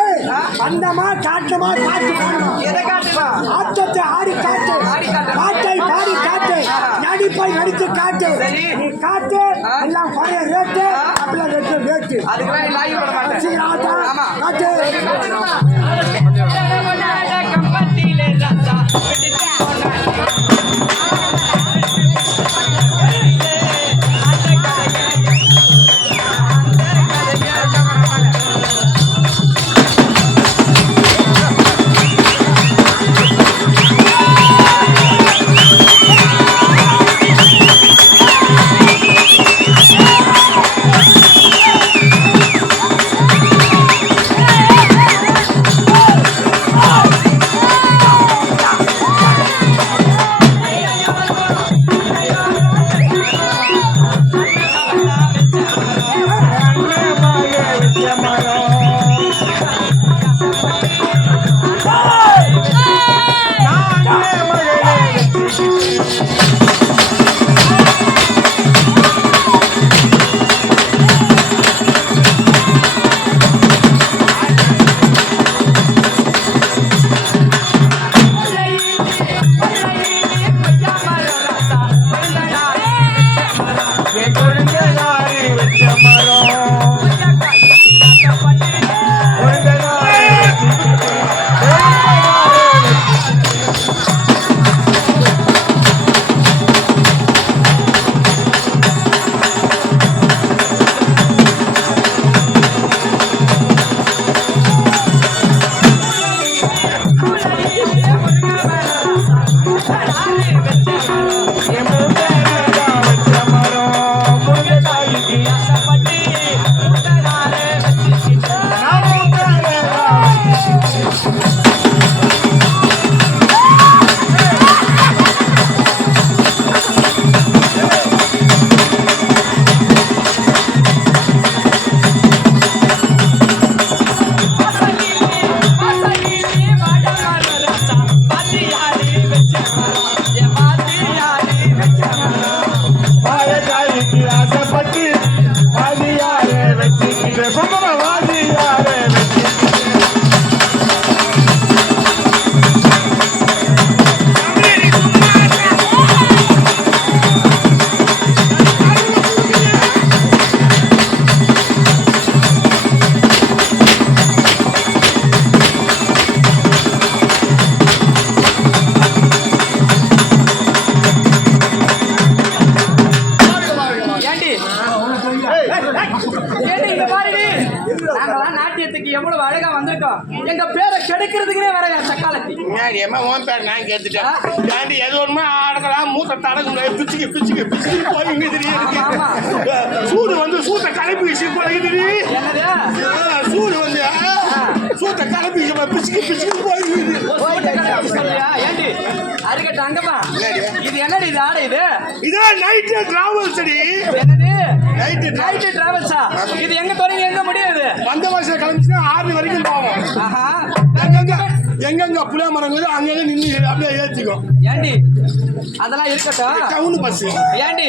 ஏய், ஆ? வந்தமா காட்டுமா காட்டு எதை காட்டுமா ஆட்டத்தை ஆடி காட்டு காட்டு. பாடி காட்டு. நடிப்பை நடித்து காட்டு. நீ. எல்லாம் குறைய ரேட்டு. அப்படிலாம் ரேட்டு ரேட்டு. ஆமா காட்டு. இங்க பாருடி நாங்கெல்லாம் நாட்டியத்துக்கு எவ்வளவு அழகா வந்திருக்கோம். எங்க பேரை கெடுக்கிறதுக்குனே வர சக்காலத்தி அம்மா உன் பேர் நான் கேட்டுட்டேன். தாண்டி எது ஒண்ணுமே ஆடக்கலாம் மூத்த தடகுங்க பிச்சுக்கு பிச்சுக்கு பிச்சுக்கு போய் ஆமா, சூடு வந்து சூத்த கலப்பி போய்கிட்டு என்னது? சூடு வந்து சூத்த கலப்பி பிச்சுக்கு பிச்சுக்கு சொல்றியா ஏண்டி? அங்கப்பா இது என்னடி இது ஆடை இது? இதான் நைட்டு டிராவல்ஸ் அடி. என்னது? நைட்டு டிராவல்ஸா இது எங்க தொடங்கி எங்க முடியுது? வந்த வருஷம் கிளம்பிச்சுன்னா ஆறு வரைக்கும் போவோம். ஆஹா. எங்கெங்க எங்கெங்க புளிய மரங்கள் அங்கங்க நின்று அப்படியே ஏற்றிக்கும் ஏண்டி? அதெல்லாம் இருக்கட்டும். டவுன் பஸ் ஏண்டி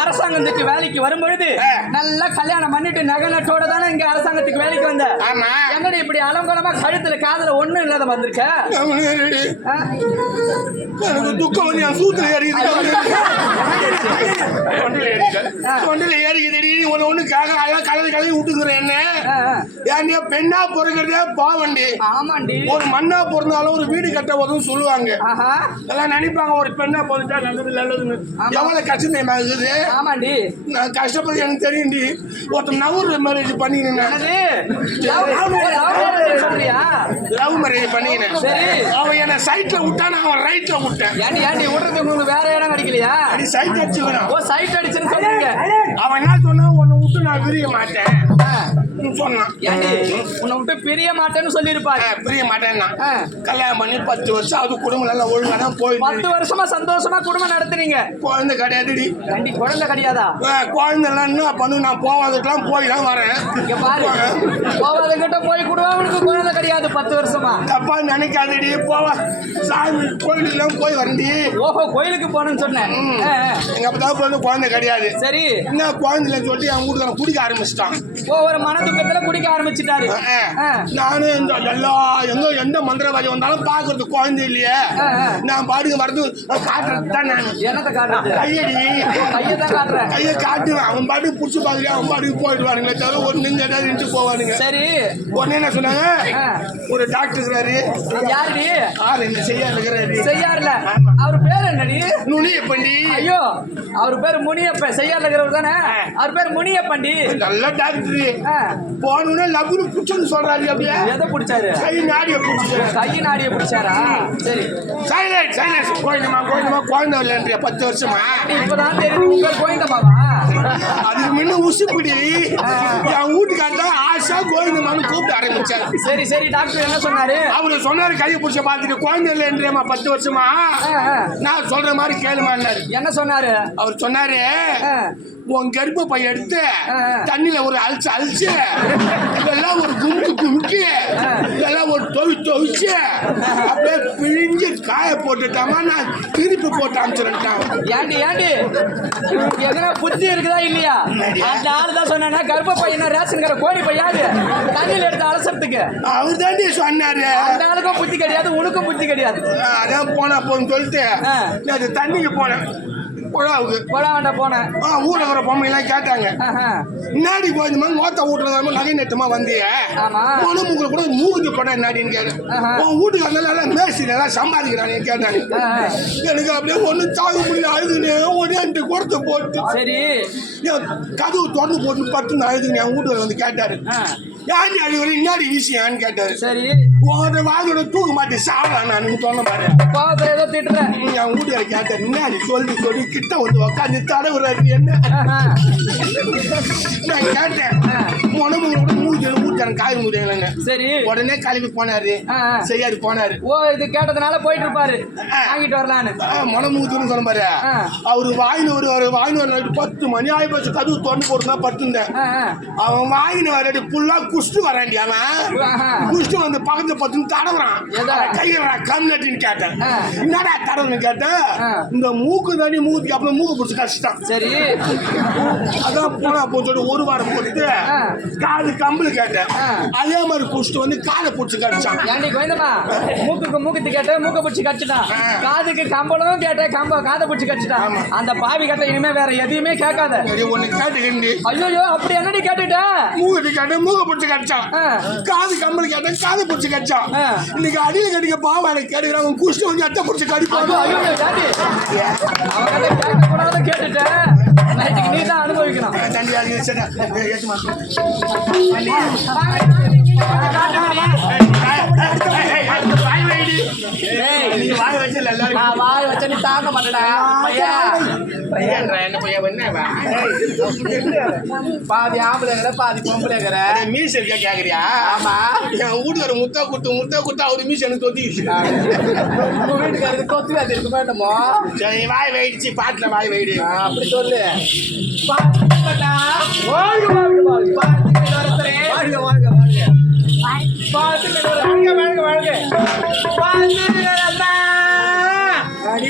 அரசாங்கத்துக்கு வேலைக்கு வரும்பொழுது. நல்லா கல்யாணம் பண்ணிட்டு நகை நட்டோட தானே இங்க அரசாங்கத்துக்கு வேலைக்கு வந்த? ஆமா. என்னடி இப்படி அலங்கோலமா கழுத்துல காதுல ஒண்ணும் இல்லாத வந்திருக்க? எனக்கு துக்கம் வந்து என் சூத்துல தொண்டில ஏறிக்குது தொண்டில ஏறிக்குது நீ ஒண்ணு ஒண்ணு கேட்க அழகா கலந்து கலந்து விட்டுக்கிற என்ன. ஏன்டியா பெண்ணா பிறக்கிறதே பாவண்டி. ஆமாண்டி. ஒரு மண்ணா பிறந்தாலும் ஒரு வீடு கட்ட போதும் சொல்லுவாங்க. ஆஹா. எல்லாம் நினைப்பாங்க ஒரு பெண்ணா நல்லது நல்லதுன்னு. எவ்வளவு கஷ்டம் தெரியுமா இருக்குது? ஆமாண்டி. நான் கஷ்டப்பட்டு எனக்கு தெரியும்டி. ஒருத்தன் நவூர் மேரேஜ் பண்ணிக்கிறேன் என்னது? லவ்- மேரேஜ் பண்ணிக்கினேன். அவன் என்ன சைட்ல விட்டான் அவன் ரைட்ல விட்டேன். விடுறது உங்களுக்கு வேற இடம் கிடைக்கலையா? அடி சைட் அடிச்சுக்கிறான் ஓ சைட் அடிச்சுன்னு சொல்றீங்க. அவன் என்ன சொன்னா உன்னை விட்டு நான் பிரிய மாட்டேன். சொன்னான் உன்னை விட்டு பிரிய மாட்டேன்னு சொல்லியிருப்பாரு. பிரிய மாட்டேன்னா. கல்யாணம் பண்ணி பத்து வருஷம் அது குடும்பம் நல்லா ஒழுங்கா தான் போயிட்டு பத்து வருஷமா சந்தோஷமா குடும்பம் நடத்துறீங்க. குழந்தை கிடையாதுடி. குழந்தை கிடையாதா? ஆ, குழந்தைலாம் என்ன பண்ணு நான் போவாதுக்கெல்லாம் போய் தான் வரேன். போவாதங்கிட்ட போய் குடுவாங்களுக்கு குழந்தை கிடையாது பத்து வருஷமா. தப்பா நினைக்காதடி போவா. சாமி கோயிலுக்குலாம் போய் வரண்டி ஓஹோ கோயிலுக்கு போகணும்னு சொன்னேன். எங்க அப்பா வந்து குழந்தை கிடையாது. சரி. என்ன குழந்தைல சொல்லிட்டு என் வீட்டுக்காரன் குடிக்க ஆரம்பிச்சிட்டான். ஓ ஒரு மன துக்கத்துல குடிக்க ஆரம்பிச்சிட்டாரு. நானும் இந்த எல்லா எங்க எந்த மந்திரவாதி வந்தாலும் பாக்குறது குழந்தை இல்லையே. நான் பாடுங்க வரது காட்டுறது தான் நான். என்னத்தை காட்டுறது? கையடி. கையை தான் காட்டுறேன் கையை காட்டுவேன். அவன் பாட்டுக்கு புடிச்சு பாக்குறேன் அவன் பாட்டுக்கு போயிடுவானுங்களே தவிர ஒரு நின்று ஏதாவது நின்று போவானுங்க. சரி. உடனே என்ன சொன்னாங்க. ஒரு டாக்டர் இருக்கிறாரு. யாருடி? ஆறு என்ன செய்ய இருக்கிறாரு? செய்யார்ல. அவர் பேர் என்னடி? நுனி பண்ணி ஐயோ அவர் பேர் முனியப்ப. செய்யார்ல இருக்கிறவர் தானே? அவர் பேர் முனியப்பண்டி. நல்ல டாக்டர். போனோடனே லகுனு புடிச்சுன்னு சொல்றாரு அப்படியே. எதை பிடிச்சாரு? கை நாடிய புடிச்சு கை நாடிய பிடிச்சாரா? சரி. சைலண்ட் சைலண்ட் கோயிலுமா கோயிலுமா குழந்தை இல்லைன்றிய? பத்து வருஷமா? இப்பதான் தெரியுது. உங்க கோயந்த பாபா அதுக்கு முன்ன உசுப்பிடி. என் வீட்டுக்காரட்ட ஆசா கோவிந்தமான்னு கூப்பிட்டு ஆரம்பிச்சாரு. சரி சரி டாக்டர் என்ன சொன்னாரு? அவரு சொன்னாரு கையை பிடிச்ச பார்த்துட்டு குழந்தை இல்லைன்றியம்மா பத்து வருஷமா. நான் சொல்ற மாதிரி கேளுமான்னாரு என்ன சொன்னாரு? அவர் சொன்னாரு. உன் கர்ப்ப பை எடுத்து. தண்ணியில ஒரு அழிச்சு அழிச்சு இதெல்லாம் ஒரு குமுக்கு குமுக்கி இதெல்லாம் ஒரு தொவி தொவிச்சு. அப்படியே பிழிஞ்சு காய போட்டுட்டாமா நான் திருப்பி போட்டு அனுப்பிச்சுட்டான் ஏண்டி ஏண்டி? எதனா புத்தி இருக்குதா இல்லையா? அந்த ஆளு தான் சொன்னா கர்ப்ப பையனா ரேஷன் கடை கோழி பையாது தண்ணியில் எடுத்து அலசறதுக்கு. அவர் தாண்டி சொன்னாரு. அந்த ஆளுக்கும் புத்தி கிடையாது உனக்கும் புத்தி கிடையாது. அதான் போனா போன்னு சொல்லிட்டு தண்ணிக்கு போனேன். புழாவுக்கு புழாவண்ட போனேன். ஆ ஊர் வர பொம்மையெல்லாம் கேட்டாங்க. நாடி போய் இந்த மாதிரி ஓத்த வீட்டுல நகை நெட்டமா வந்திய? மனு படம் நாடின்னு கேட்டேன். உன் வீட்டுக்கு நல்லா மேசி எனக்கு அப்படியே ஒன்றும் தாங்க முடியல அழுதுனே ஒரே கொடுத்து போட்டு. சரி. கதவு திறந்து போட்டு பட்டுன்னு அழுதுனே என் வந்து கேட்டாரு. ஏன் அழுகுறேன் இன்னாடி ஈஸியான்னு கேட்டாரு. சரி. உங்களோட வாங்கோட தூக்க மாட்டி சாவலாம் நான் சொன்ன பாரு கோவத்தை ஏதோ திட்டுறேன் என் வீட்டுல கேட்டாரு இன்னாடி சொல்லி சொல்லி கிட்ட வந்து உட்காந்து தடவுறாரு என்ன. நான் கேட்டேன் உணவுங்களோட மூஞ்சி ஊட்டான காய் முடியலங்க சரி உடனே கிளம்பி போனாரு. செய்யாரு போனாரு ஓ இது கேட்டதுனால போயிட்டு இருப்பாரு வாங்கிட்டு வரலான்னு மனமூத்துன்னு சொன்ன பாரு ஆ. அவரு வாயின்னு ஒரு ஒரு நாளைக்கு பத்து மணி ஆகி போச்சு கதவு திறந்து போட்டு தான் படுத்துருந்தேன். அவன் வாயின்னு வரடி புல்லா குஷ்டு வராண்டி அவன். குஷ்டு வந்து பக்கத்துல பத்துன்னு தடவுறான். எதா? கையில கம்னட்டின்னு கேட்டேன். என்னடா தடவுன்னு கேட்டேன். இந்த மூக்கு தண்ணி மூக்குக்கு அப்புறம் மூக்கு பிடிச்சி கஷ்டம் சரி. அதான் போனா சொல்லிட்டு ஒரு வாரம் போட்டு ஆ. காது கம்பளி கேட்டேன். அதே மாதிரி குஷ்டு வந்து காலை பிடிச்சி கடிச்சான். ஏண்டி கோயந்தம்மா மூக்குக்கு மூக்குத்தி கேட்ட மூக்க பிடிச்சி கடிச்சிட்டான். காதுக்கு கம்பளம் கேட்ட கம்ப காதை பிடிச்சி கடிச்சிட்டான். அந்த பாவி கேட்ட இனிமே வேற எதையுமே கேட்காத. சரி ஒன்னு கேட்டுக்கிண்டு. ஐயோ அப்படி என்னடி கேட்டுட்ட? மூக்கு கேட்டேன் மூக்க பிடிச்சி கடிச்சான். காது கம்பளி கேட்டேன் காதை பிடிச்சி கடிச்சான். இன்னைக்கு அடியில் கடிக்க பாவம் எனக்கு கடிக்கிறான் உன் குஷ்டு வந்து எட்ட பிடிச்சி கடிப்பாங்க கேட்டுட்டேன். நீ தான் அனுபவிக்கணும். வாய் நீ தாங்க மாட்டேடா பாதி ஆம்பளைங்கிற பாதி பொம்பளைங்கிற மீஸ் இருக்க கேக்குறியா? ஆமா. என் வீட்டுக்கார முத்தா குட்டு முத்தா குட்டு அவரு மீஸ் எனக்கு தொத்திக்கிச்சு. உங்க வீட்டுக்காரருக்கு கொத்து அது இருக்க மாட்டோமோ? சரி வாய் வைடிச்சு பாட்டுல வாய் வைடு. அப்படி சொல்லு. வாழ்க வாழ்க வாழ்க வாழ்க வாழ்க வாழ்க வாழ்க வாழ்க வாழ்க நீ